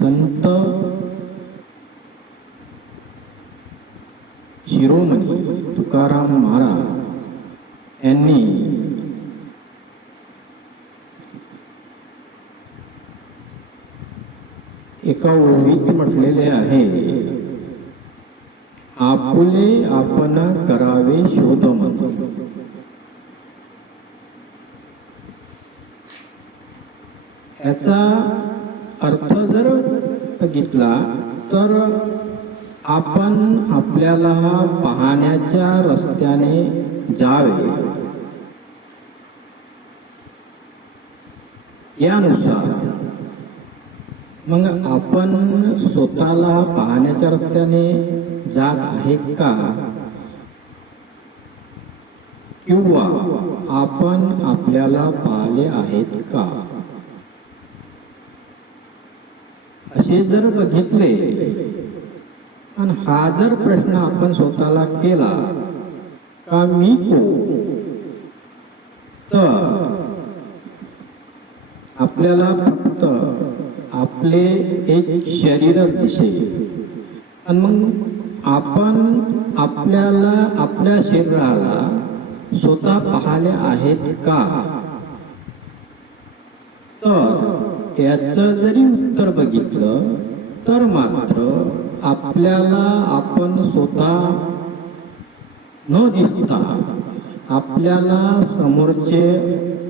संत शिरोमणी तुकाराम महाराज यांनी एका ओळीत म्हटलेले आहे आपुले आपण करावे शोध याचा अर्थ जर बघितला तर आपण आपल्याला पाहण्याच्या रस्त्याने जावे. यानुसार मग आपण स्वतःला पाहण्याच्या रस्त्याने जात आहे का? किंवा आपण आपल्याला पाहिले आहेत का? असे जर बघितले आणि हा जर प्रश्न आपण स्वतःला केला का मी को तर आपल्याला फक्त आपले एक शरीर दिसेल. आणि मग आपण आपल्याला आपल्या शरीराला स्वतः पाहिले आहेत का? तर याचं जरी उत्तर बघितलं तर मात्र आपल्याला आपण स्वतः न दिसता आपल्याला समोरचे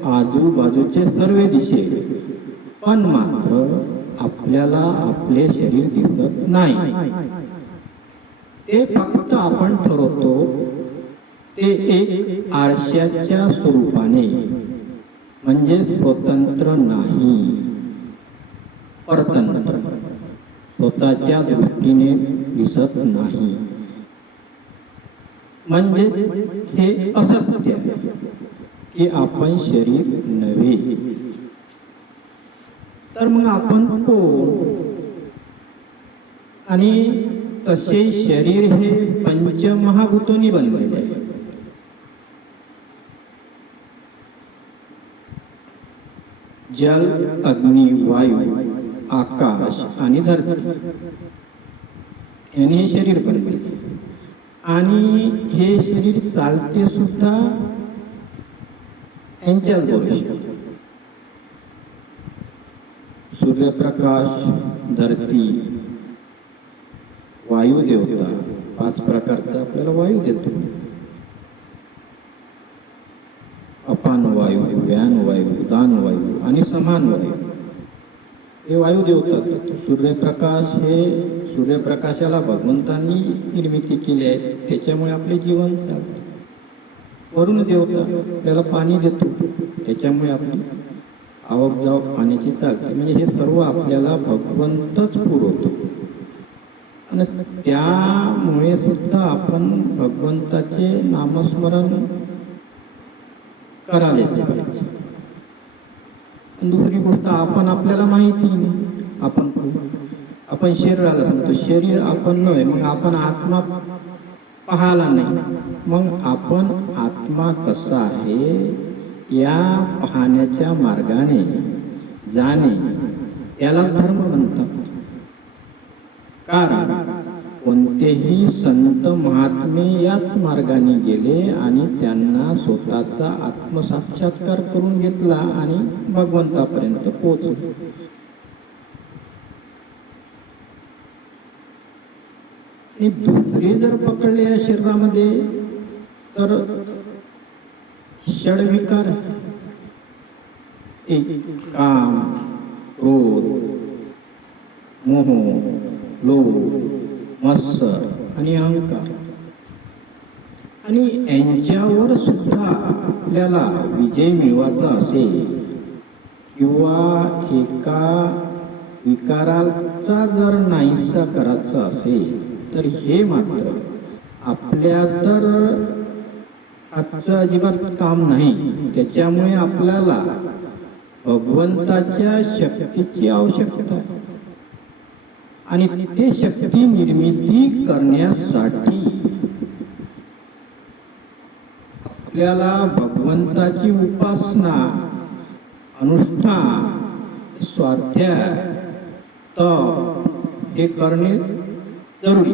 आजूबाजूचे सर्व दिसेल पण मात्र आपल्याला आपले शरीर दिसत नाही. ते फक्त आपण ठरवतो ते एक आरशाच्या स्वरूपाने म्हणजे स्वतंत्र नाही. परतंत्र स्वतःच्या दृष्टीने दिसत नाही. म्हणजे हे असत्य की आपण शरीर नव्हे. तर मग आपण कोण? आणि तसे शरीर हे पंचमहाभूतोनी बनलेले आहे. जल अग्नी वायू आकाश आणि धरती याने हे शरीर बनले आणि हे शरीर चालते सुद्धा यांच्याच बरोबर. सूर्यप्रकाश धरती वायू देवता पाच प्रकारचा आपल्याला वायू देतो. अपान वायू व्यान वायू दान वायू आणि समान वायू. हे वायू देवतात सूर्यप्रकाश हे सूर्यप्रकाशाला भगवंतांनी निर्मिती केली आहे. त्याच्यामुळे आपले जीवन चालतं. वरुण देवता त्याला पाणी देतो. त्याच्यामुळे आपली आवक जावक पाण्याची चालते. म्हणजे हे सर्व आपल्याला भगवंतच पुरवतो. आणि त्यामुळे सुद्धा आपण भगवंताचे नामस्मरण करायचे पाहिजे. दुसरी गोष्ट आपण आपल्याला माहिती नाही आपण आपण शरीराला सांगतो शरीर आपण नव्हे मग आपण आत्मा पाहाला नाही. मग आपण आत्मा कसा आहे या पाहण्याच्या मार्गाने जाणे याला धर्म म्हणतात. कारण कोणतेही संत महात्मे याच मार्गाने गेले आणि त्यांना स्वतःचा आत्मसाक्षात्कार करून घेतला आणि भगवंतापर्यंत पोहोचले. आणि दुसरे जर पकडले या शरीरामध्ये तर षडविकार एक काम क्रोध मोह लोभ मत्सर आणि अहंकार. आणि यांच्यावर सुद्धा आपल्याला विजय मिळवायचा असेल किंवा एका विकाराचा जर नाहीसा करायचा असेल तर हे मात्र आपल्या तर आजचं अजिबात काम नाही. त्याच्यामुळे आपल्याला भगवंताच्या शक्तीची आवश्यकता आहे. आणि ते शक्ती निर्मिती करण्यासाठी. आपल्याला भगवंताची उपासना अनुष्ठान स्वाध्याय तप हे करणे जरुरी.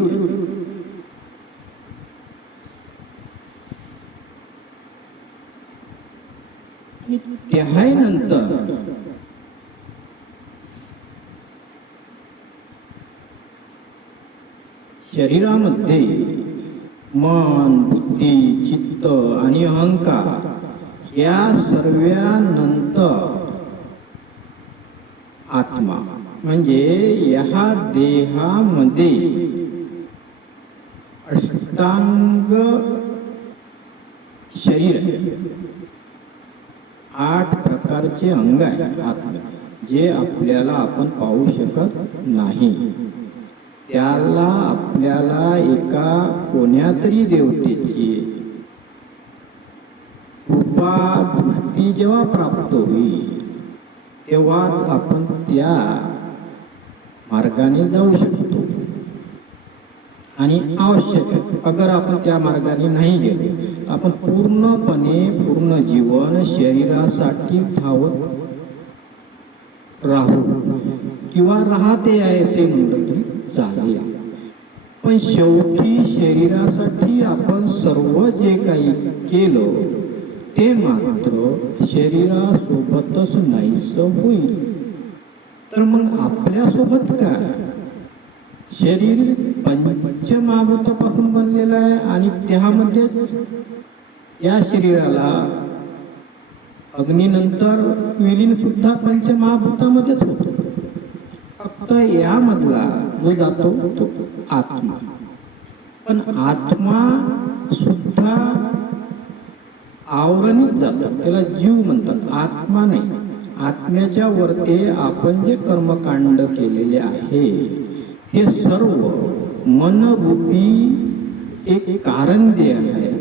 त्याही नंतर शरीरामध्ये मन बुद्धी चित्त आणि अहंकार या सर्व्यानंतर आत्मा. म्हणजे या देहामध्ये अष्टांग शरीर आठ प्रकारचे अंग आहे आत्मा जे आपल्याला आपण पाहू शकत नाही. त्याला आपल्याला एका कोण्यातरी देवतेची कृपा दृष्टी जेव्हा प्राप्त होईल तेव्हाच आपण त्या मार्गाने जाऊ शकतो. आणि आवश्यक आहे अगर आपण त्या मार्गाने नाही गेलो आपण पूर्णपणे पूर्ण जीवन शरीरासाठी धावत राहू. किंवा राहते आहे असे म्हणतो. चालेल. पण शेवटी शरीरासाठी आपण सर्व जे काही केलं ते मात्र शरीरासोबतच नाहीस होईल. तर मग आपल्यासोबत काय? शरीर पंचमहाभूतापासून बनलेलं आहे आणि त्यामध्येच या शरीराला अग्नीनंतर विलीन सुद्धा पंचमहाभूतामध्येच होतो. फक्त यामधला जो जातो तो आत्मा. पण आत्मा सुद्धा आवरणीत जातो. त्याला जीव म्हणतात. आत्मा नाही. आत्म्याच्या वरती आपण जे कर्मकांड केलेले आहे हे सर्व मनरूपी एक कारण जे आहे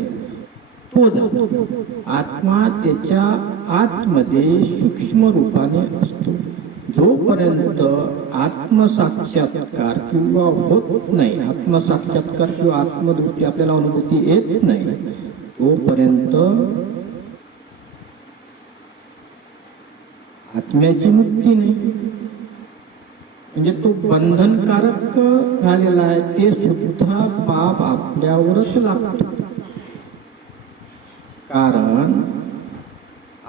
तो जातो. आत्मा त्याच्या आतमध्ये सूक्ष्म रूपाने असतो. जोपर्यंत आत्मसाक्षात्कार किंवा होत नाही आत्मसाक्षात्कार किंवा आत्मदृष्टी आपल्याला अनुभूती येत नाही तोपर्यंत आत्म्याची मुक्ती नाही. म्हणजे तो बंधनकारक झालेला आहे ते सुद्धा पाप आपल्यावरच लागतो. कारण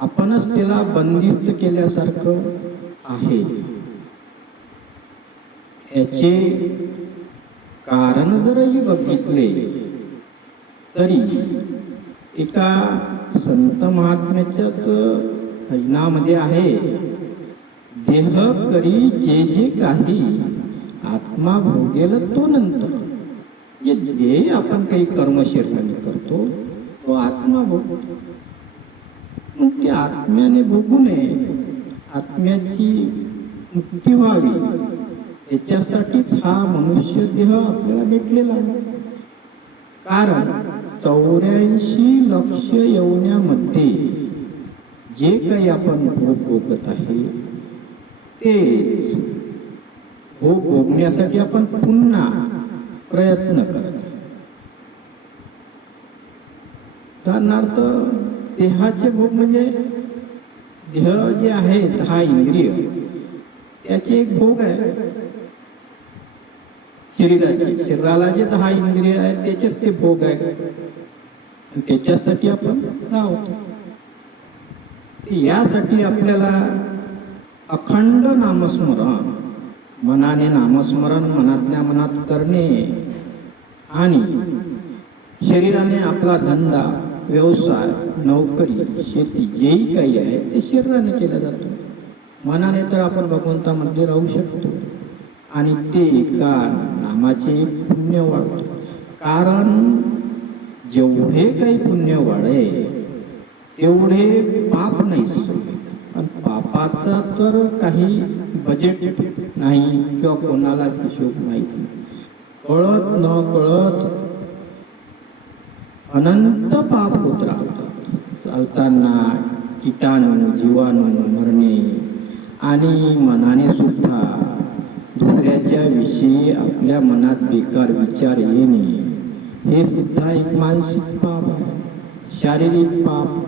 आपणच त्याला बंदिस्त केल्यासारखं आहे. याचे कारण जरी बघितले तरी एका संत महात्म्याच्याच भजनामध्ये आहे देह करी जे जे काही आत्मा भोगेल तो नंतर. म्हणजे जे जे आपण काही कर्म करतो तो आत्मा भोगतो. मग ते आत्म्याने भोगू नये. आत्म्याची मुक्ती व्हावी. याच्यासाठीच हा मनुष्य देह आपल्याला भेटलेला कारण चौऱ्याऐंशी लक्ष येवण्यामध्ये जे काही आपण भोग भोगत आहे तेच भोग भोगण्यासाठी आपण पुन्हा प्रयत्न करतो उदाहरणार्थ देहाचे भोग म्हणजे देह जे आहेत हा इंद्रिय त्याचे एक भोग आहे. शरीराचे शरीराला जे दहा इंद्रिय आहेत त्याचेच ते भोग आहे. त्याच्यासाठी आपण धावतो यासाठी आपल्याला अखंड नामस्मरण मनाने नामस्मरण मनातल्या मनात करणे आणि शरीराने आपला धंदा व्यवसाय नोकरी शेती जेही काही आहे ते शरीराने केलं जातं. मनाने तर आपण भगवंतामध्ये राहू शकतो. आणि ते एका नामाचे पुण्य वाढतो कारण जेवढे काही पुण्य वाढे तेवढे पाप नाही पण पापाचा तर काही बजेट नाही किंवा कोणालाच हिशोब माहिती कळत न कळत अनंत पाप होत राहतात चालताना किटाणू जीवाणू मरणे आणि मनाने सुद्धा दुसऱ्याच्या विषयी आपल्या मनात बेकार विचार येणे हे सुद्धा एक मानसिक पाप आहे. शारीरिक पाप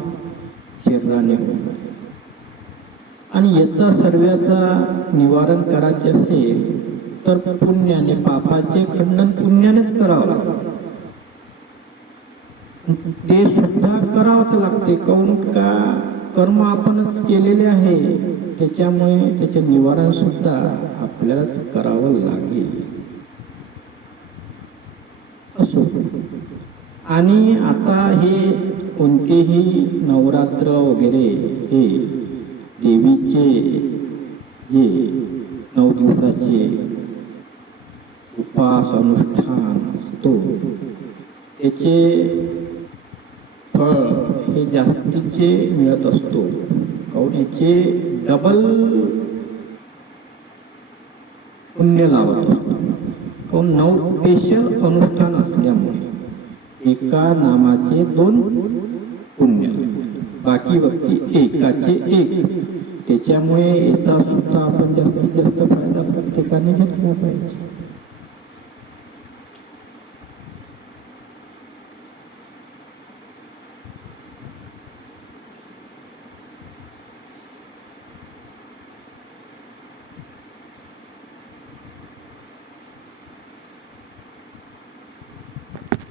शरीराने होणं. आणि याचा सर्वाचा निवारण करायचे असेल तर पुण्याने पापाचे खंडन पुण्यानेच करावं लागतं. ते सुद्धा करावंच लागते. काऊन का कर्म आपणच केलेले आहे? त्याच्यामुळे त्याचे निवारण सुद्धा आपल्यालाच करावं लागेल. असो. आणि आता हे कोणतेही नवरात्र वगैरे हे देवीचे जे नऊ दिवसाचे उपास अनुष्ठान असतो त्याचे हे जास्तीचे मिळत असतो. काऊन याचे डबल पुण्य लावत. असतो नऊ स्पेशल अनुष्ठान असल्यामुळे एका नामाचे दोन पुण्य बाकी व्यक्ती एकाचे एक. त्याच्यामुळे याचा सुद्धा आपण जास्तीत जास्त फायदा प्रत्येकाने घेतला पाहिजे.